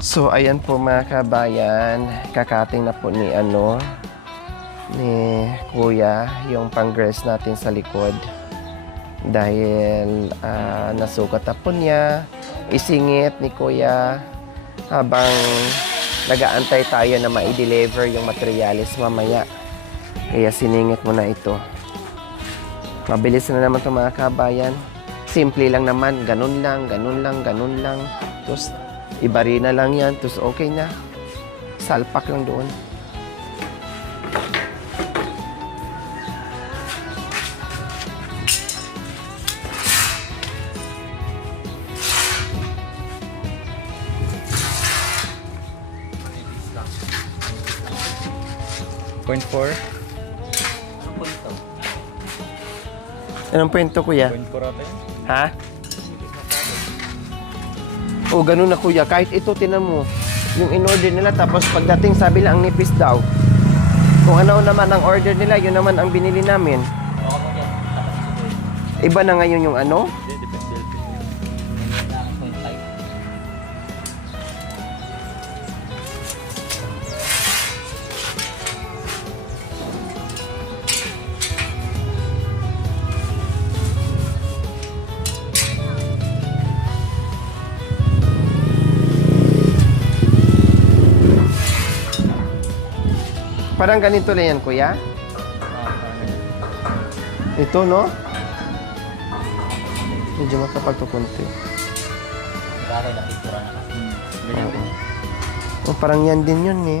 So, ayan po mga kabayan, kakating na po ni Kuya yung pang-girls natin sa likod. Dahil nasukat na po niya, isingit ni Kuya habang nag-aantay tayo na ma-deliver yung materialis mamaya. Kaya siningit mo na ito. Mabilis na naman ito mga kabayan. Simple lang naman, ganun lang. Tapos, ibari na lang yan. Tapos, okay na. Salpak lang doon. Point 4. Anong kwento, Kuya? Point 4 ata yun. Ha? O, ganun na Kuya. Kahit ito, tinan mo. Yung in-order nila, tapos pagdating sabi lang ang nipis daw. Kung ano naman ang order nila, yun naman ang binili namin. Iba na ngayon yung ano? Hindi, depende. Parang ganito lang yan, Kuya. Ito, no? Medyo makapal to konti. Bagay na picture na kasi. Ganyan din. O, parang yan din yun, eh.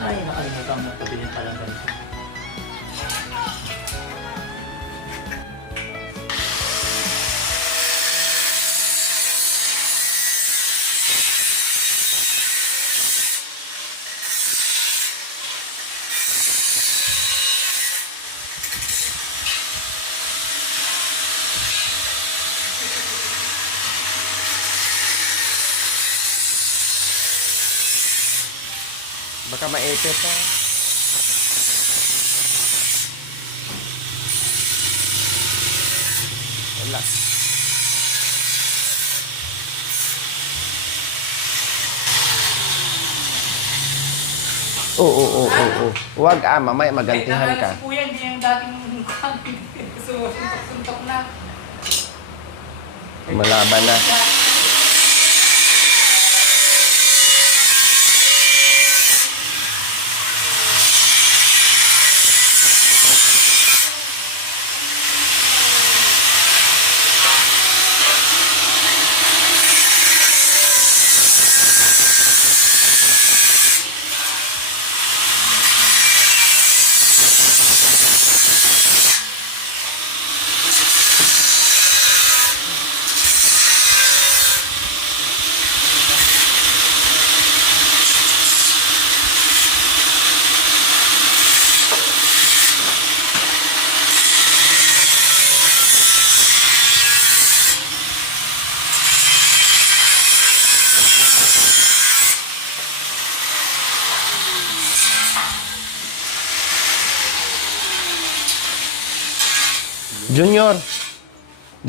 Ay, nakalimutan mo pabiling palang ganito. Baka maipit, ha? Wala. Oo. Huwag, mamaya magantihan ka. Si Kuya, hindi yung dating suntok-suntok na. Malaban na.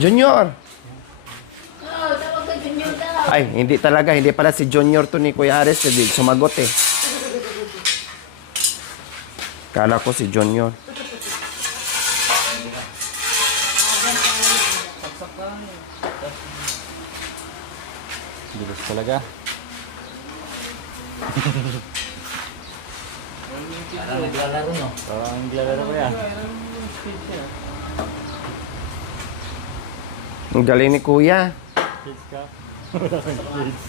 Junior! Oo, tapos ka Junior daw. Ay, hindi talaga. Hindi pala si Junior to ni Kuya Ares. Hindi sumagot, eh. Kala ko si Junior. Bilis talaga. Parang naglalaro, no? Parang naglalaro ko yan. Ang galing ni Kuya. Kids ka? Kids.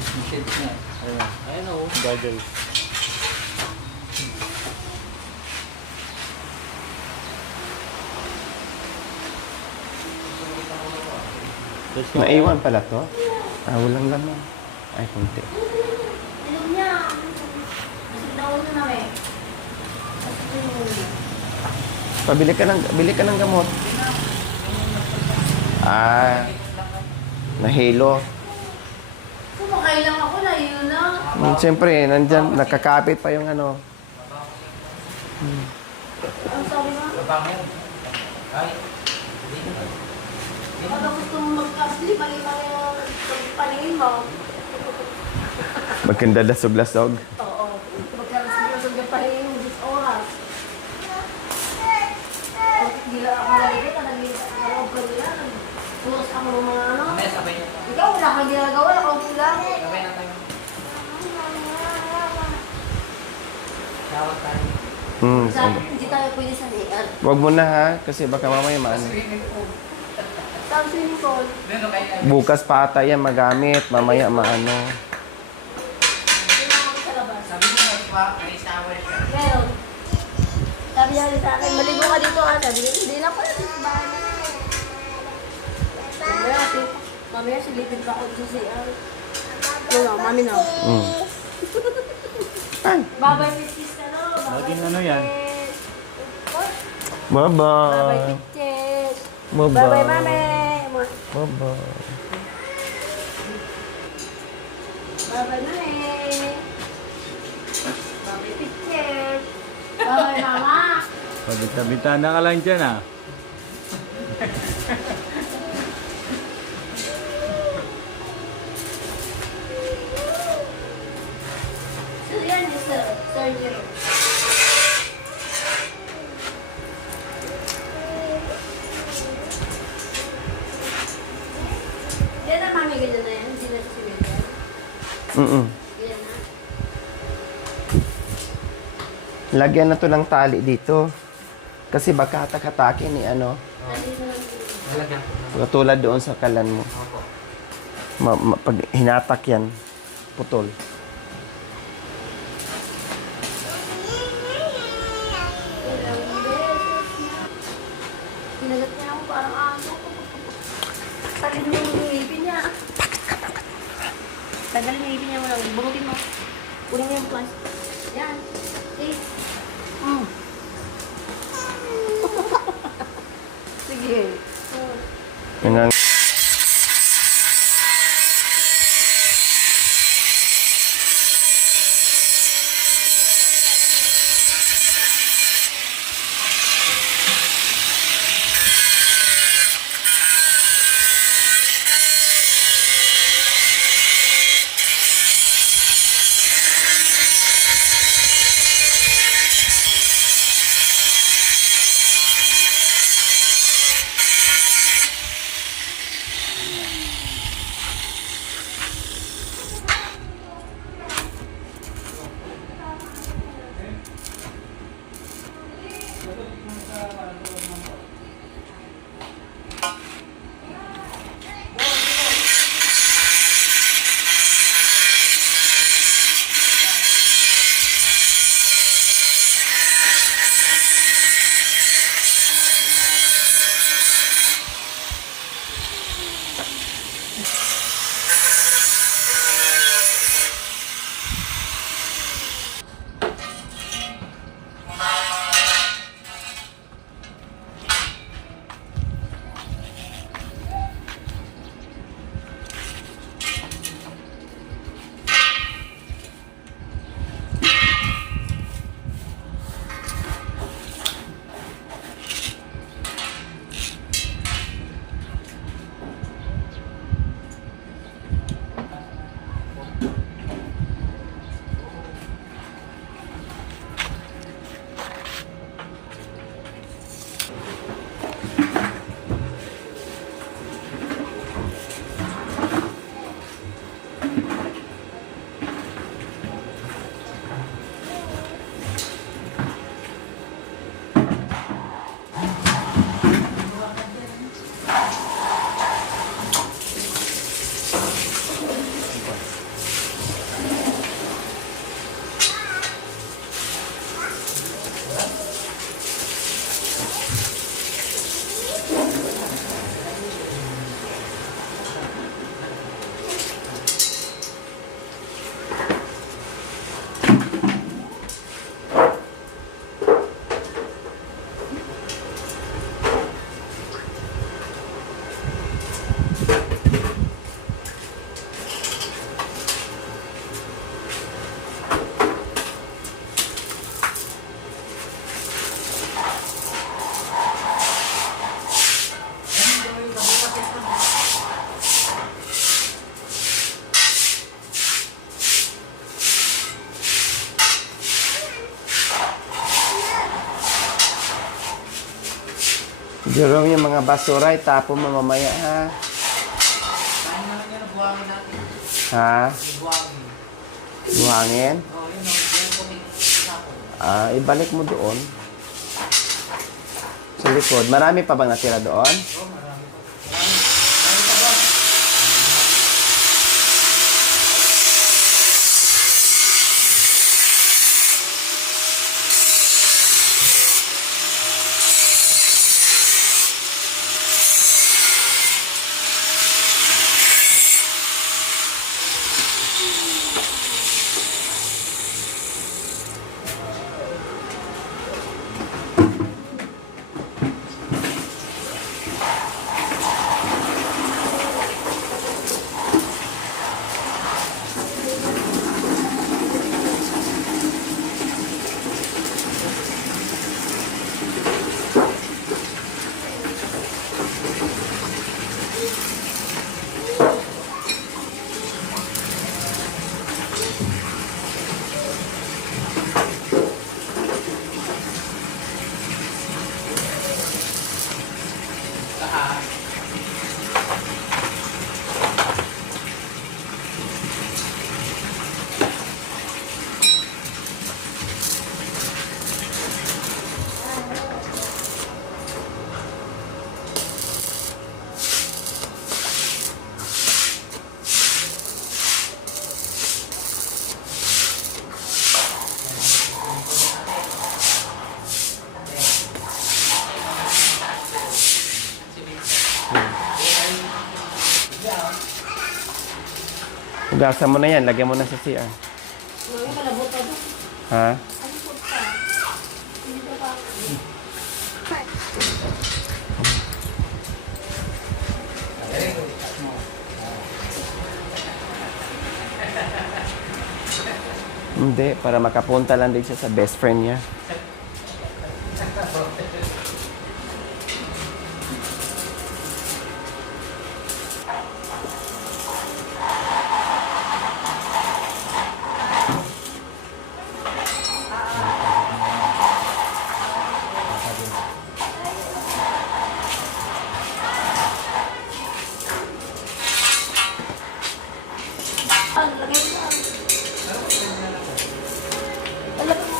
Yung shades na. Ayun o. Goggles. Naiwan pala to? Walang laman. Ay, kunti. Ilog niya. Kasi daw na namin. Bili ka ng gamot. Ah, nahilo. Sumakay lang ako na yun na. Siyempre, nandyan, nakakapit pa yung ano. Ang sabi nga. Pag gusto mo mag-asli, mali-mali yung paningin mo. Magkanda lasog-lasog. Oo. Magkaroon yung paningin mo 10 oras. Hindi lang ako nalagay ka, nalagay ka nila. Turos ako ng mga ano. Mamaya sabay niya. Ikaw, wala kang ginagawa, ikaw lang. Sabay na tayo. Tawag tayo. Sabi, hindi tayo pwede sa niyan. Wag mo na ha, kasi baka mamaya maano. Sabi swimming pool. Meron kayo. Bukas pa ata yan magamit, mamaya maano. Tingnan ako sa labas. Sabi mo may shower siya. Meron. Sabi niya sa akin, maligo ka dito ah. Sabi niya, hindi na ako na sa bahay na. Mamaya silipin pa ako sa CR. No, mami no. Ay, Babay pictures ka no. Laging ano yan? Babay bye-bye. pictures. Bye-bye. Babay mami. Bye-bye. Babay mami. Babay pictures. Babay mama. Pabita-bita na ka lang dyan ah. So yan yung surgery. Yan na mami, ganyan na yan. Hindi na si Miguel. Mm-mm. Ganyan na. Lagyan na to ng tali dito. Kasi baka hatak-hatakin ni ano. Nandito lang. Nalagyan ko. Katulad doon sa kalan mo. Opo. Pag hinatak yan, putol. Kinagat niya ako parang aso. Tagal niya yung ngipin niya. Tagal yung ngipin niya mo lang. Bungutin mo. Kunin niya yung plastic. Yan. See? Sige. Yan ang Jerome, yung mga basura, itapon mo mamaya, ha? Kain naman yan, buhangin natin. Ha? Buhangin. Buhangin? Oo, yun o. Yan po may sako. Ibalik mo doon. Sa likod. Marami pa bang natira doon? Oo, marami pa. Marami pa ba? Hugasan mo na yan. Lagyan mo na sa CR. Ngayon malabot pa doon. Ha? Ano po pa? Hindi ko pa. Hindi. Para makapunta lang din siya sa best friend niya. Lagay mo. Talagang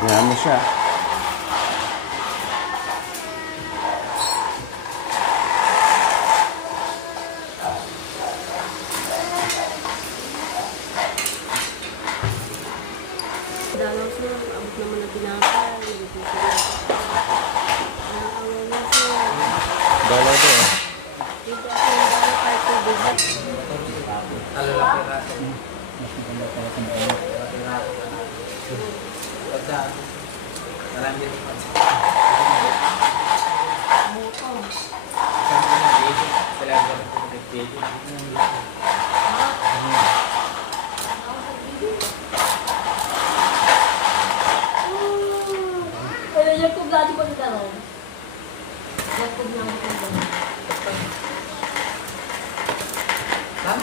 Yan mo siya. dalaw siya. Abot naman na pinapay. Ang awal na siya. Dalaw doon. Hindi ako yung dalaw kahit tubig. Talalaki natin. Pagka, nalanggit pa sa Buto. isang baby. Sila ang baby. Pero yung kublado ko nila ron. Yung kublado ko nila. Saan?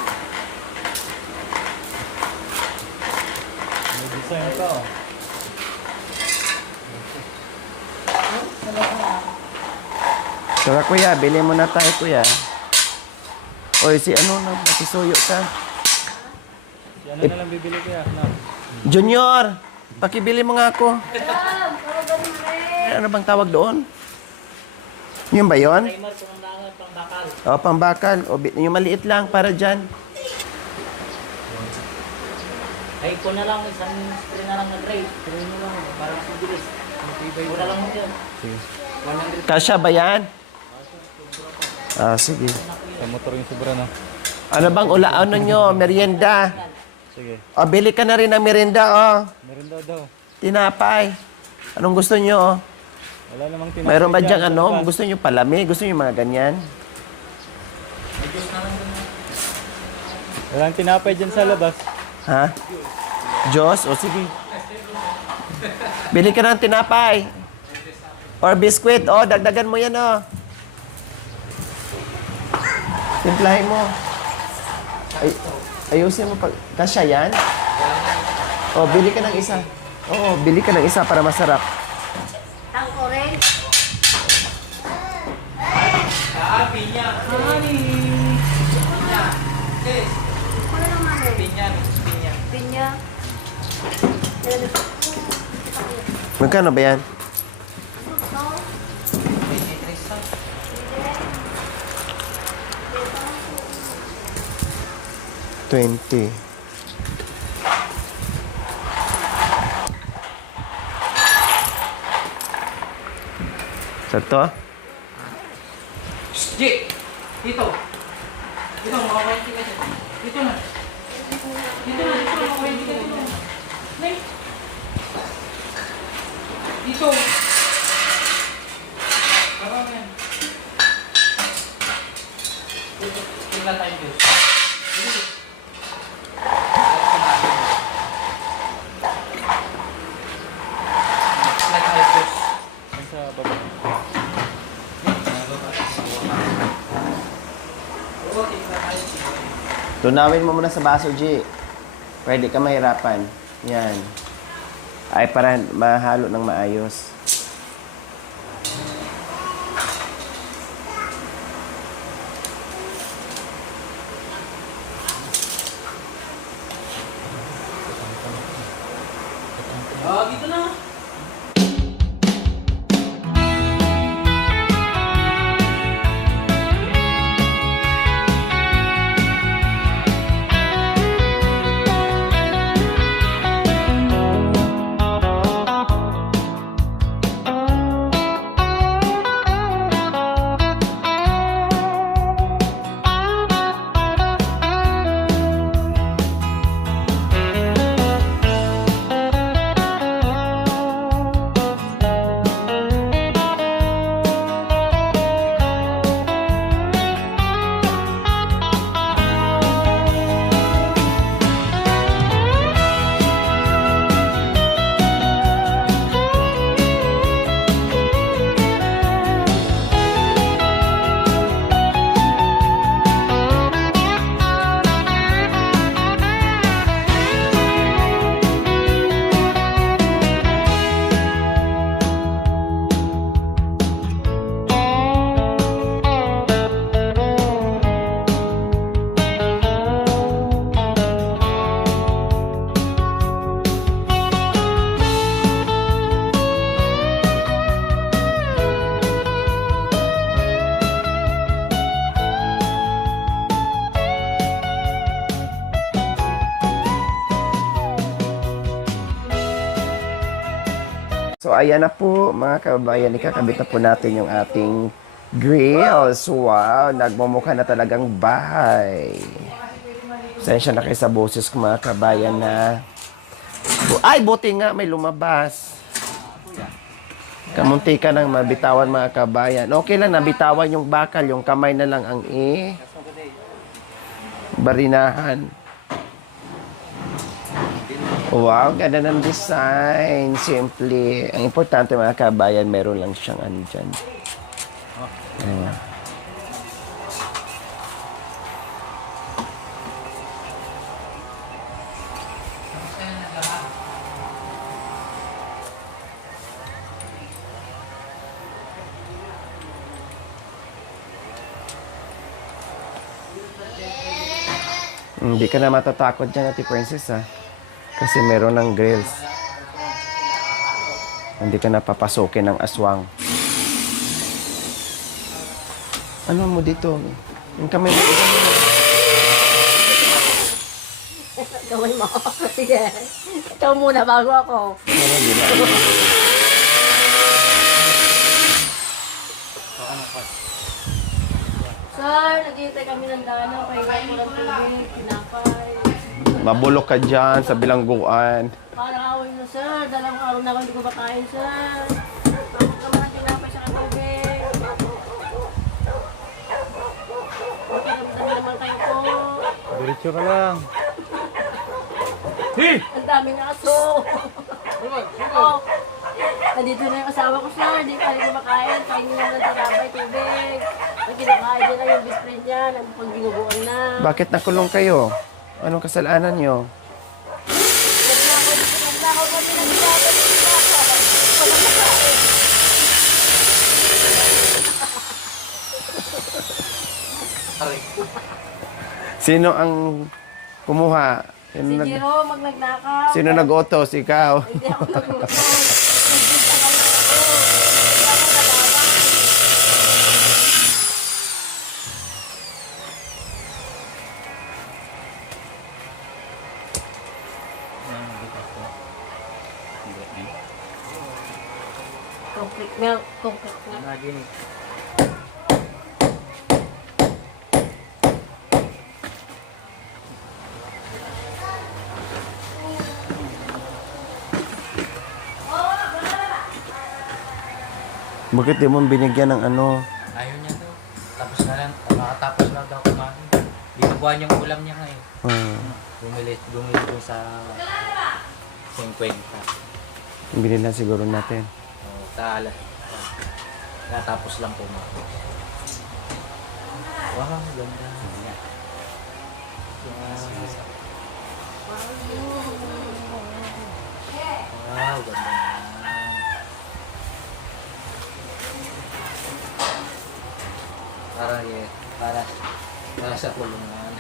May design ka oh. Tara kuya, bili mo na tayo kuya. Oy, si ano na, makisuyo ka. Yan na lang bibili ko yan. Junior, pakibili mo nga ako. Alam! Tawagan mo rin! Ano bang tawag doon? Yun ba yun? Timer kung ang langat pang bakal. O, pambakal. O, yung maliit lang para dyan. Ay, ko na lang, isang spray na lang na tray. Tray mo lang, parang mabilis. Muna lang mo yun. 100. Kasya ba yan? Sige. Sa motor yung sobra na. Ano bang ano nyo? Merienda. Sige. O, bili ka na rin ng merienda, o. Meron daw. Tinapay. Anong gusto nyo, o? Wala namang tinapay. Mayroon ba dyan. dyang ano? Gusto nyo palami? Gusto nyo mga ganyan? May juice na lang dun. Walang tinapay dyan sa labas. Ha? Diyos? O sige. Bili ka ng tinapay. Or biskwit. O, dagdagan mo yan, o. Timplahin mo. Ay, ayusin mo pag... Kasya yan? O, bili ka ng isa. Oo, bili ka ng isa para masarap. Tangko rin. Pinya. Ano naman eh? Pinya. Pinya. Magkano ba yan? Ito. 20. Sa to? Jake! Dito! Dito, mga 20 ka dyan. Dito na. Dito na, mga 20 ka dito. Nay! Dito! Baba mo yan. Dito, tingnan tayo dito. Dito. Tingnan tayo dito. Yan sa baba. Oo, tingnan tayo dito. Tunawin mo muna sa baso, G. Pwede ka mahirapan. Yan. Ay, para mahalo ng maayos. Dito na. So, ayan na po, mga kababayan. Ikakabit na po natin yung ating grills. Wow, nagmumukha na talagang bahay. Sensya na kayo sa boses ko, mga kabayan, na... Ay, buti nga, may lumabas. Kamunti ka nang mabitawan, mga kabayan. Okay lang, nabitawan yung bakal. Yung kamay na lang ang barinahan. Wow, ganda ng design. Simple. Ang importante, mga kabayan, meron lang siyang ano dyan. Ayan. Hindi ka na matatakot dyan, Ate Princess, ha? Kasi meron ng grills. Hindi ka na papasukin ng aswang. Ano mo dito? Yung kamay mo. Kamay mo. Sige. Ikaw muna bago ako. Ano, di ba? Sir, naghihintay kami ng dano. Kaya mo ng tubig, tinapay. Mabulok ka dyan sa bilangguan. Parang away na, sir. Dalawang araw na ako hindi ko makain, sir. Tapos naman ang tinapay sa tubig. Makiramdam naman kayo po. Diretso ka lang. Ang daming aso. Oh. Nandito na yung asawa ko, sir. Hindi pa rin kumakain. Kain nila ng tinapay, tubig. Ang kinakain nila yung best friend niya. Pag ginubuan na. Bakit nakulong kayo? Anong kasalanan nyo? Nagnakaw kami ng tinapay. Walang makain. Sino ang kumuha? Si Jerome, magnagnakaw. Sino nag-utos? Ikaw. Hindi ako nag-utos. Nagbisa kami ako. Hindi ako nalaman. Complete milk. Complete milk. Imagine eh. Bakit di mo binigyan ng ano? Ayaw niya daw. Tapos na lang, makatapos lang daw kumain. Binubuhan yung ulam niya ngayon. Bumili doon sa 50. Binila siguro natin. Tala. Natapos lang kumain. Wow, ganda. Wow, ganda naman. Para sa kulungan.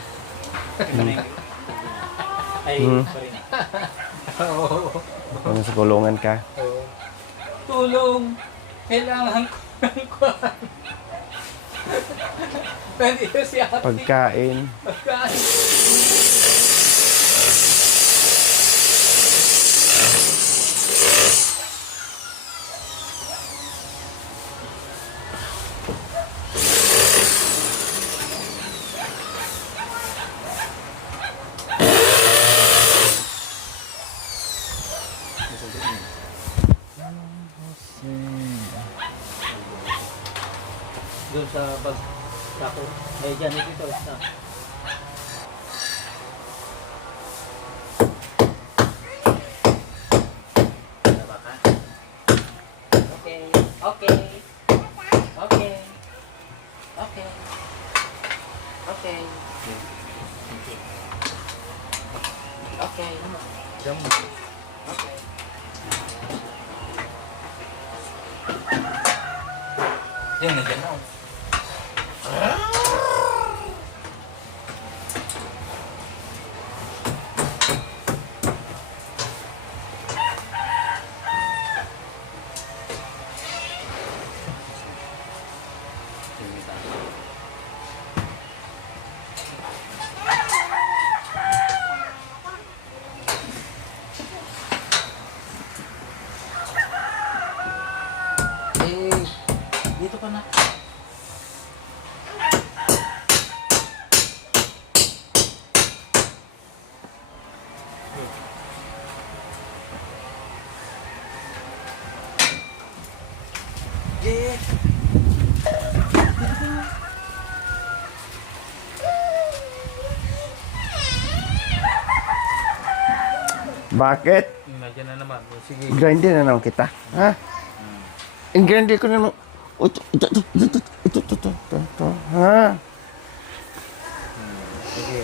Ay, pa rin. Oo. Kung sa kulungan ka. Tulong! Kailangan ko ng kwan. Nandito si ate. Pagkain. Pagkain. Doon sa bag sako. Ay, dyan dito. Sa. Okay. Okay. Okay. Okay. Okay. Okay. Jam. Okay. Yan na dyan ako. Dito ka na. Bakit? Imagine na naman. Sige. Grinder na naman kita. Ha? In-grinder ko na naman. Ito. Ha? Sige.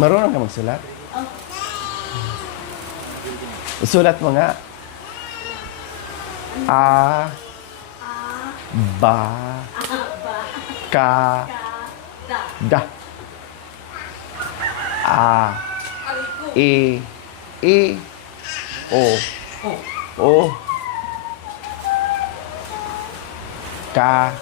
Marunong ka magsulat? Isulat mo nga. A. Ba. Ka. Da. A. E. O. O. Ka.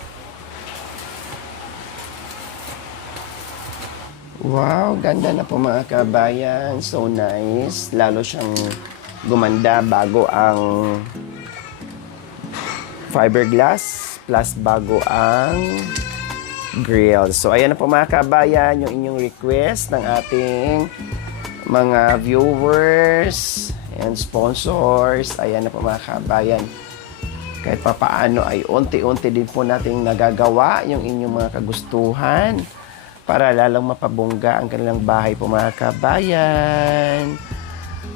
Wow, ganda na po mga kabayan. So nice. Lalo siyang gumanda bago ang fiberglass plus bago ang grill. So ayan na po mga kabayan yung inyong request ng ating mga viewers and sponsors. Ayan na po mga kabayan. Kahit papaano ay unti-unti din po nating nagagawa yung inyong mga kagustuhan para lalong mapabongga ang kanilang bahay po mga kabayan.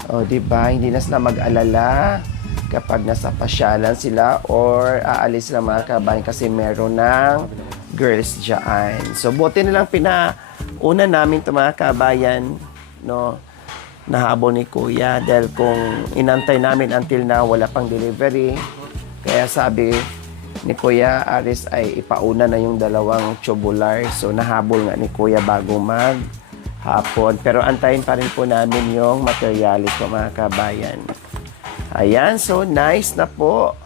O diba, hindi na sila mag-alala kapag nasa pasyalan sila or aalis sila mga kabayan kasi meron ng girls dyan. So buti na lang pinauna namin ito mga kabayan, no? Nahabol ni Kuya dahil kung inantay namin until now wala pang delivery. Kaya sabi ni Kuya Aris ay ipauna na yung dalawang tubular. So nahabol nga ni Kuya bago maghapon. Pero antayin pa rin po namin yung materialis po mga kabayan. Ayan, so nice na po.